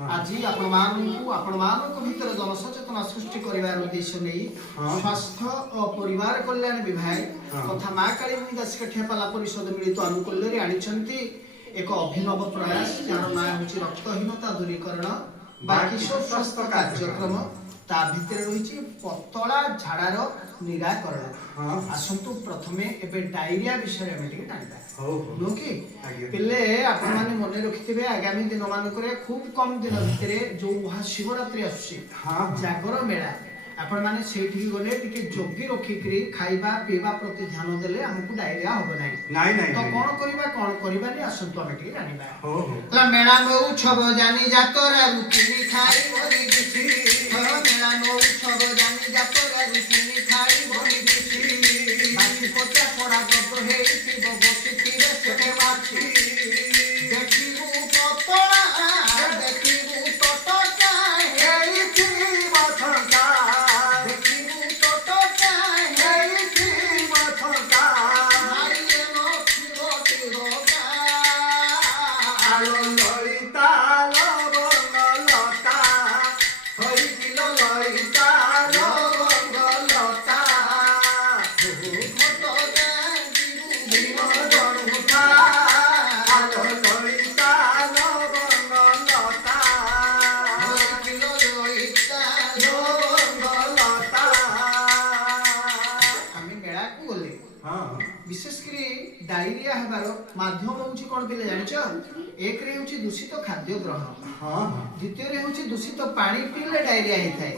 आज आपण भीतर जनसचेतना सृष्टि कर उद्देश्य नहीं स्वास्थ्य और परिवार कल्याण विभाग तथा माँ काली दास ठेपाला परिषद मिलित आनुकूल्य आनी एक अभिनव प्रयास जार ना हूँ रक्तहीनता दूरीकरण किशोर स्वास्थ्य कार्यक्रम ता भितर रही पतला झाड़ार निराकरण आसतु प्रथमे एबे डायरिया विषय में जानिबा नो कि पहले आपण माने मन रखिथिबे आगामी दिन मानकरे खूब कम दिन भितरे जो महाशिवरात्रि आसी जागर मेला आपण माने सेठी गले टिके जोगी रखिकरी खाइबा पीबा प्रति ध्यान देले हमकु डायरिया होबो नाही नाही तो कोन करबा नि आसंतु हम टिके जानिबा ला मेला मो छब जानी जातरा रुकिनी खाई भरी किछि मेला मो छब जानी जातरा रुकिनी खाई भरी किछि बाकी पोचा पड़ा गब हे कि बबसी तीरे सेटे माछि देखिबु पतला देखिबु टटका हेई कि माथका डायरिया हेबार माध्यम होउची कोन पिले जानिचो एक रे होउची दूषित खाद्य ग्रहण द्वितीय रे होउची दूषित पानी पीले डायरिया हे थाए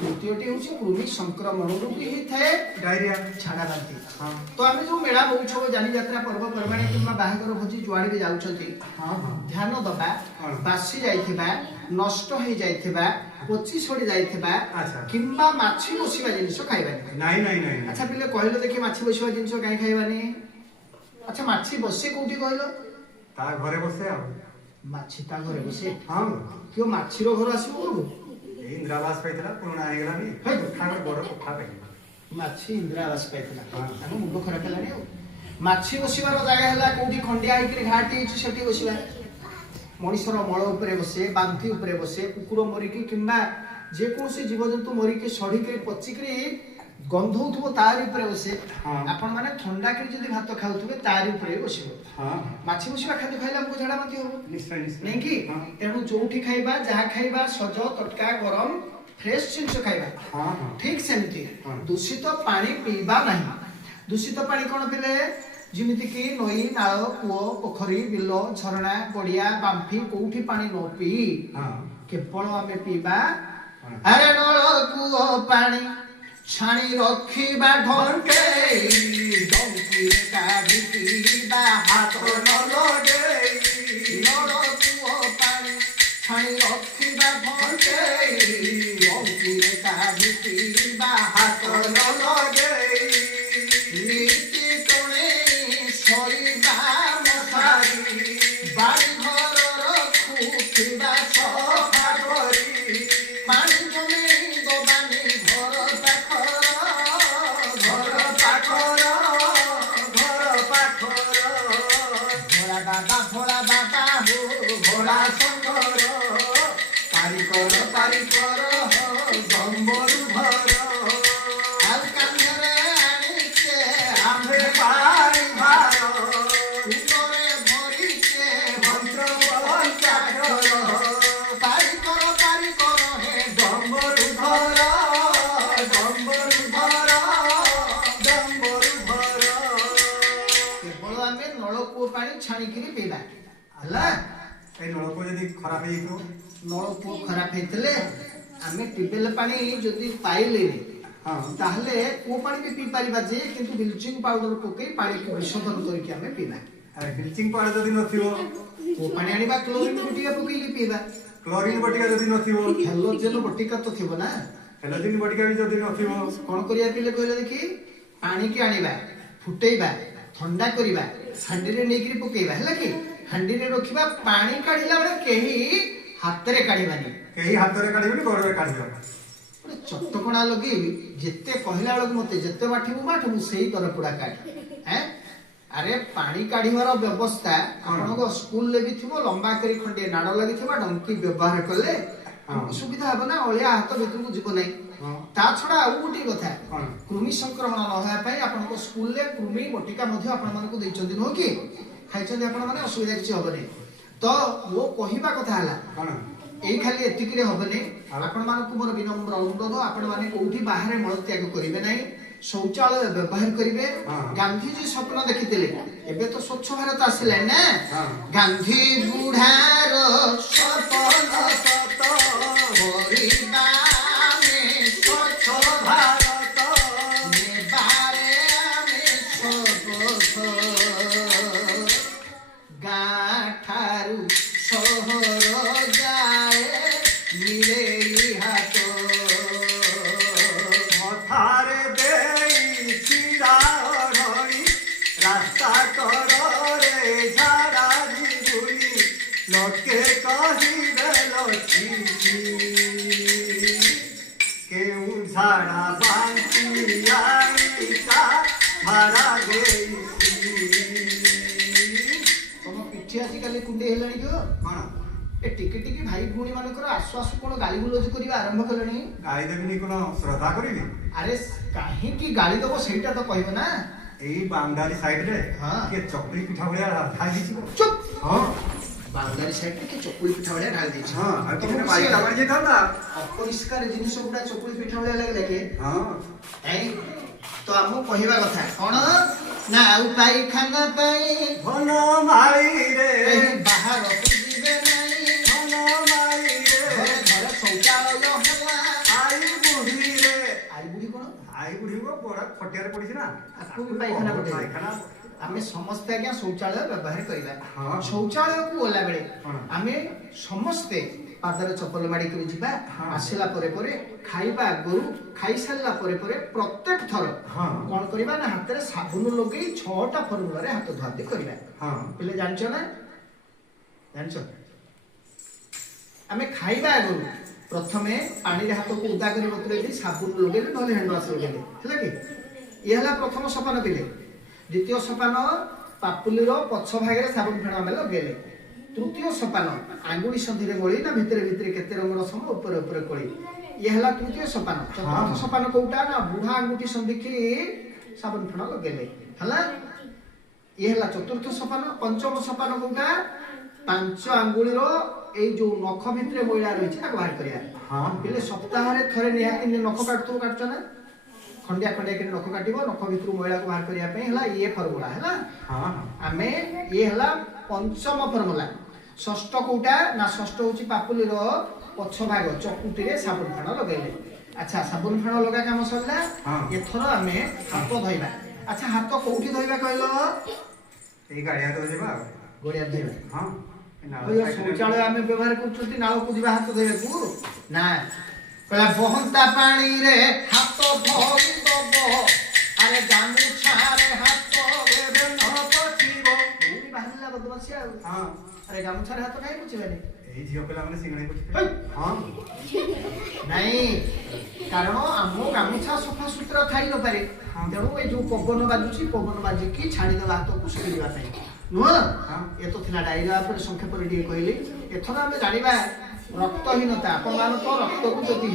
तृतीय टे होउची कृमि संक्रमण रूपी हे थाए डायरिया छाड़ा बांती तो आमे जो मेला महोत्सव जानी यात्रा पर्व परमाणी किंबा बाहागर भोजी जुआड़ी भी जाउछंती ध्यान दबा बासी जाइथिबा नष्ट हे जाइथिबा पोची छोड़ी जाइथिबा किंबा माछी बसिबा जिनिस खाइबा नाही अच्छा पिले कहलो देखि माछी बसिबा जिनिस काई खाइबानी अच्छा माछी बसे कोठी कहलो ता घरे बसे आ माछी ता घरे बसे हां क्यों माछी रो घर आसीबो ए इंद्रावास पाइतला पुराना आइ गेला नी हे खाना बड़ कोठा पाइ माछी इंद्रावास पाइतला हम मुंडो खरा केलानी माछी बसिबार जागा हला कोठी खंडिया आइकरी घाटी छि सेठी बसिबा मनुष्यर मळ ऊपर बसे बांती ऊपर बसे कुकुर मरिकी किंबा जे कोनसी जीवजंतु मरिकी सढीकरी पचिकरी गंध होथबो तारी ऊपर बसे आपण माने ठंडा करी जदी भात खाउथबे तारी ऊपर बसिबो माछी बसिबा खाद्य खाइला हमको झाडा बांती होबो निश्चय नहीं कि तेनु जोठी खाइबा जहा खाइबा सज तटका गरम फ्रेश जिंस खाइबा ठीक सेमती दूषित पानी पीबा नहीं दूषित पानी कोन पिले जिमिति कि नई नाळ कुओ पोखरी बिलो झरणा गडिया बांफी कोठी पानी न पी केवल आमे पीबा अरे नळ कुओ पानी छाणी रखिबा ढंके डंकी काढी पीबा हाथ न लगे नळ कुओ पानी छाणी रखिबा ढंके डंकी काढी पीबा हाथ न लगे नीति कोणे सईबा मसारी बाड़ी घर रखुथिबा सफा करी पानी जमे दबानी घर पाखर भोला बाबा हो भोला शंकर पारी कर हो गंबरू धर आल कांधरे आनिके आंबे पारी भार उतरे भरी के मंत्र पंचाकर पारी कर हे गंबरू धर केवल आमे नलकूप पानी छाणिकरी पीबा हला ए नलकूप जदी खराब हे तो नलकूप खराब हेतले आमे टिबेल पानी जदी पाइले ताहले को पानी भी पी पारिबा जे किंतु ब्लीचिंग पाउडर पके पानी को विशोधन करके आमे पीना अरे ब्लीचिंग पाउडर जदी नथिबो को पानी आनिबा क्लोरीन बटिका पके के पीबा क्लोरीन बटिका जदी नथिबो हेलोजन बटिका तो थिबो ना हेलोजन बटिका भी जदी नथिबो कोन करिया पीले कहले देखि पानी के आनिबा फुटेइबा ठंडा करिबा हांडी रे नेकरी पकेइबा हला कि हांडी रे रखिबा पानी काढिला बेले केही हाथ रे काढिबानी केही हाथ रे काढिबनी गोड़ रे काढिबा चटकणा लगे जिते कहला बेलू मत जिते बाठिबू बाठ मु सेही तर पुड़ा काट हैं ଆରେ ପାଣି କାଢିବାର ବ୍ୟବସ୍ଥା ଆପଣଙ୍କ ସ୍କୁଲରେ ବି ଥିବ, ଲମ୍ବା କରି ଖଣ୍ଡେ ନାଡ ଲାଗିଥିବା ଡଙ୍କି ବ୍ୟବହାର କଲେ ଆମକୁ ସୁବିଧା ହବ ନା, ଅଳିଆ ହାତ ଭିତରକୁ ଯିବ ନାହିଁ। ତା ଛଡା ଆଉ ଗୋଟେ କଥା, କୃମି ସଂକ୍ରମଣ ନ ହେବା ପାଇଁ ଆପଣଙ୍କ ସ୍କୁଲରେ କୃମି ବଟିକା ମଧ୍ୟ ଆପଣମାନଙ୍କୁ ଦେଇଛନ୍ତି ନୁହଁ କି? ଖାଇଛନ୍ତି ଆପଣ ମାନେ, ଅସୁବିଧା କିଛି ହବନି। ତ ମୋ କହିବା କଥା ହେଲା ଏଇ ଖାଲି ଏତିକିରେ ହବନି, ଆପଣ ମାନଙ୍କୁ ମୋର ବିନମ୍ର ଅନୁରୋଧ, ଆପଣ ମାନେ କୋଉଠି ବାହାରେ ମଳତ୍ୟାଗ କରିବେ ନାହିଁ, ଶୌଚାଳୟ ବ୍ୟବହାର କରିବେ। ଗାନ୍ଧୀଜୀ ସ୍ୱପ୍ନ ଦେଖିଥିଲେ, ଏବେ ତ ସ୍ୱଚ୍ଛ ଭାରତ ଆସିଲାଣି ନା, ଗାନ୍ଧୀ ବୁଢାର ସ୍ୱପ୍ନ ସତ କରିବା ଆମେ ସ୍ୱଚ୍ଛ ଭାରତ ନେବାରେ ଆମେ ଶପଥ, ଗାଁ ଠାରୁ ସହର ଯାଏ ମିଳେଇ ହାତ, ମଥାରେ ଦେଇ ଛିଡ଼ା ଅଢ଼ଣି ରାସ୍ତା କରରେ ଝାଡ଼ା ଯିବୁନି, ଲୋକେ କହିବେ ଲକ୍ଷ୍ମୀ କେଉଁ ଝାଡ଼ା ବାନ୍ତି ଆଣିତା ଭାଡ଼ା ଦେଇଛି। ତମ ପିଠି ଆଜିକାଲି କୁଣ୍ଡେଇ ହେଲାଣି କି? କଣ ଏ ଟିକେ ଟିକେ ଭାଇ ଭଉଣୀ ମାନଙ୍କର ଆସୁ ଆସୁ କଣ ଗାଳି ଗୁଲଜ କରିବା ଆରମ୍ଭ କଲେଣି? ଗାଳି ଦେବିନି କଣ ଶ୍ରଦ୍ଧା କରିବି? ଆରେ କାହିଁକି ଗାଳି ଦବ ସେଇଟା ତ କହିବ ନା। ଏଇ ବାଉଣ୍ଡାରୀ ସାଇଡରେ ହଁ। କିଏ ଚକୁଳି ପିଠା ଭଳିଆ ଖାଇ ଦେଇଛି। ଚୁପ୍। ହଁ ବାଉଣ୍ଡାରୀ ସାଇଡରେ କି ଚକୁଳି ପିଠା ଭଳିଆ ଢାଳି ଦେଇଛି। ହଁ ଆଉ ଟିକେ ବାଇଟା ବାଜି ଯାଇଥାନ୍ତା। ଅପରିଷ୍କାର ଜିନିଷ ଗୁଡା ଚକୁଳି ପିଠା ଭଳିଆ ଲାଗିଲା କି? ହଁ ଏଇ ତ ଆମକୁ କହିବା କଥା କଣ ନା, ଆଉ ପାଇଖାନା ପାଇଁ ଧନ ମାଳିରେ କେହି ବାହାରକୁ ଯିବେ ନାହିଁ, ଧନ ମାଳିରେ ଘରେ ଘରେ ଶୌଚାଳୟ ହେଲା। ଆଇ ବୁଢୀରେ ଆଇ ବୁଢୀ କଣ? ଆଇ ବୁଢୀ ବଡ ଖଟିଆରେ ପଡିଛି ନା, ଆକୁ ବି ପାଇଖାନା ପଠେଇବେ। ପାଇଖାନା ଆମେ ସମସ୍ତେ ଆଜ୍ଞା ଶୌଚାଳୟ ବ୍ୟବହାର କରିବା। ହଁ। ଶୌଚାଳୟକୁ ଗଲା ବେଳେ ହଁ। ଆମେ ସମସ୍ତେ ପାଦରେ ଚପଲ ମାଡ଼ିକରି ଯିବା। ହଁ। ଆସିଲା ପରେ ପରେ ଖାଇବା ଆଗରୁ, ଖାଇସାରିଲା ପରେ ପରେ ପ୍ରତ୍ୟେକ ଥର ହଁ। କଣ କରିବା ନା, ହାତରେ ସାବୁନ ଲଗେଇ 6ଟା ଫର୍ମୁଲାରେ ହାତ ଧୁଆଧୁଇ କରିବା। ହଁ ପିଲେ ଜାଣିଛ ନା? ଜାଣିଛ? ଆମେ ଖାଇବା ଆଗରୁ ପ୍ରଥମେ ପାଣିରେ ହାତକୁ ଉଦା କରି ବତୁରେଇ ଦେଇ ସାବୁନ ଲଗେଇଲେ, ନହେଲେ ହ୍ୟାଣ୍ଡ ୱାଶ ଲଗେଇଲେ, ହେଲା କି? ଇଏ ହେଲା ପ୍ରଥମ ସୋପାନ ପିଲେ। ଦ୍ୱିତୀୟ ସୋପାନ ପାପୁଲିର ପଛ ଭାଗରେ ସାବୁନ ଫେଣ ଆମେ ଲଗେଇଲେ। ତୃତୀୟ ସୋପାନ ଆଙ୍ଗୁଳି ସନ୍ଧିରେ ଗୋଳି ନା ଭିତରେ ଭିତରେ କେତେ ରଙ୍ଗର ସମ ଉପରେ ଉପରେ କୋଳି, ଇଏ ହେଲା ତୃତୀୟ ସୋପାନ। ଚତୁର୍ଥ ସୋପାନ କୋଉଟା ନା, ବୁଢା ଆଙ୍ଗୁଠି ସନ୍ଧିକି ସାବୁନ ଫେଣ ଲଗେଇଲେ, ହେଲା। ଇଏ ହେଲା ଚତୁର୍ଥ ସୋପାନ। ପଞ୍ଚମ ସୋପାନ କୋଉଟା? 5 ଆଙ୍ଗୁଳିର ଏଇ ଯୋଉ ନଖ ଭିତରେ ମଇଳା ରହିଛି ତାକୁ ବାହାର କରିବା। ପିଲେ ସପ୍ତାହରେ ଥରେ ନିହାତି ନଖ କାଟୁଥିବ, କାଟୁଛ ନା? ଖଣ୍ଡିଆ ଖଣ୍ଡିଆ କରି ନଖ କାଟିବ, ନଖ ଭିତରୁ ମଇଳାକୁ ବାହାର କରିବା ପାଇଁ ହେଲା ଇଏ ଫର୍ମୁଲା, ହେଲା। ଆମେ ଇଏ ହେଲା ପଞ୍ଚମ ଫର୍ମୁଲା। ଷଷ୍ଠ କୋଉଟା ନା, ଷଷ୍ଠ ହଉଛି ପାପୁଲିର ପଛ ଭାଗ ଚକୁଟିରେ ସାବୁନ ଫେଣ ଲଗେଇଲେ। ଆଚ୍ଛା, ସାବୁନ ଫେଣ ଲଗା କାମ ସରିଲା। ଏଥର ଆମେ ହାତ ଧୋଇବା। ଆଚ୍ଛା, ହାତ କୋଉଠି ଧୋଇବା କହିଲ? ଏଇ ଗାଡିଆ ଧୋଇବା ଆଉ ଗଡିଆରେ ଧୋଇବା। ହଁ ଶୌଚାଳୟ ଆମେ ବ୍ୟବହାର କରୁଛନ୍ତି, ନାଳକୁ ଯିବା ହାତ ଧୋଇବାକୁ ନା। କହିଲା ବହନ୍ତା ପାଣିରେ ହାତ ଧୋଇ ଦବ, ଆରେ ଗାମୁଛାରେ ହାତ ଦେବେ ନ ପଚିବ। କୋଉଠି ବାହାରିଲା ବଦମାସି ଆଉ। ଆରେ ଗାମୁଛାରେ ହାତ କାହିଁ ପୋଛିବାନି? ଏଇ ଝିଅ ପିଲାମାନେ ସିଙ୍ଗଡି କରୁଛନ୍ତି। ହଁ ନାଇଁ, କାରଣ ଆମ ଗାମୁଛା ସଫା ସୁତରା ଥାଇ ନପାରେ, ତେଣୁ ଏ ଯୋଉ ପବନ ବାଜୁଛି, ପବନ ବାଜିକି ଛାଡିଦେବା ହାତକୁ ଶୁଖିଯିବା ପାଇଁ, ନୁହଁ? ଏ ତ ଥିଲା ଡାଇରିଆ ଉପରେ ସଂକ୍ଷେପରେ ଟିକେ କହିଲି। ଏଥର ଆମେ ଜାଣିବା ରକ୍ତହୀନତା। ଆପଣମାନଙ୍କ ରକ୍ତକୁ ଯଦି